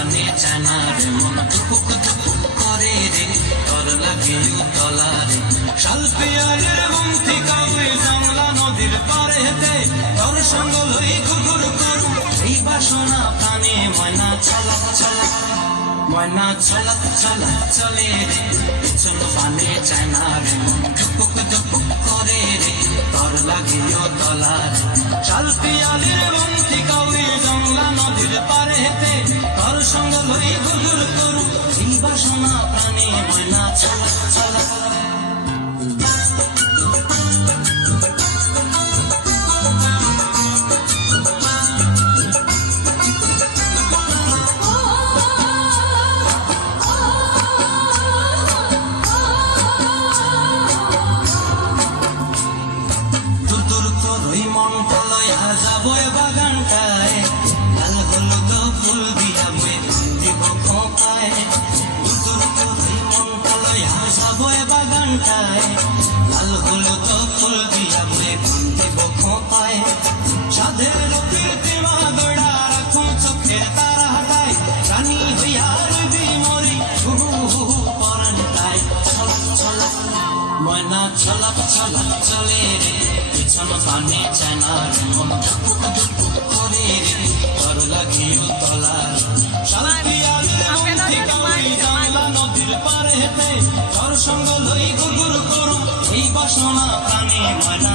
পানে চানা রে মন টুকুক টুকুক করে রে তোর লাগে উতলা রে শাল পিয়ালের বন্ধি কাউরে জংলা নদীর পারেতে তোর সঙ্গ লই ঘুঘুর করু এই বাসনা প্রাণে ময়না ছলক ছলক ময়না ছলক ছলক চলে রে পিছন পানে চানা রে মন টুকুক টুকুক করে রে তোর লাগে উতলা রে শাল পিয়ালের বন্ধি কাউরে জংলা নদীর পারেতে তোর সঙ্গ লই ঘুঘুর করু এই বাসনা প্রাণে ময়না ছলক ছলক বাগানটায় লাল হলুদ ফুল দিয়া বই দিব খোপায় দুদুর করে মনটা লয়া যাব বাগানটায় লাল হলুদ ফুল দিয়া বই দিব খোপায় সাধের কীর্তি মাগড়া রাখুন চোখের তারা হাটায় রানী হইয়া রইবি মরি হু হু পরানটায় ছলক ছলক ময়না ছলক ছলক চলে রে পিছন পানে চানার মন টুকুক টুকুক করে রে তোর লাগে উতলা শালা পিয়ালের বন্ধি কাউরি জংলা নদীর পারে হেতে তোর সঙ্গ লই ঘুঘুর করু এই বাসনা প্রাণে ময়না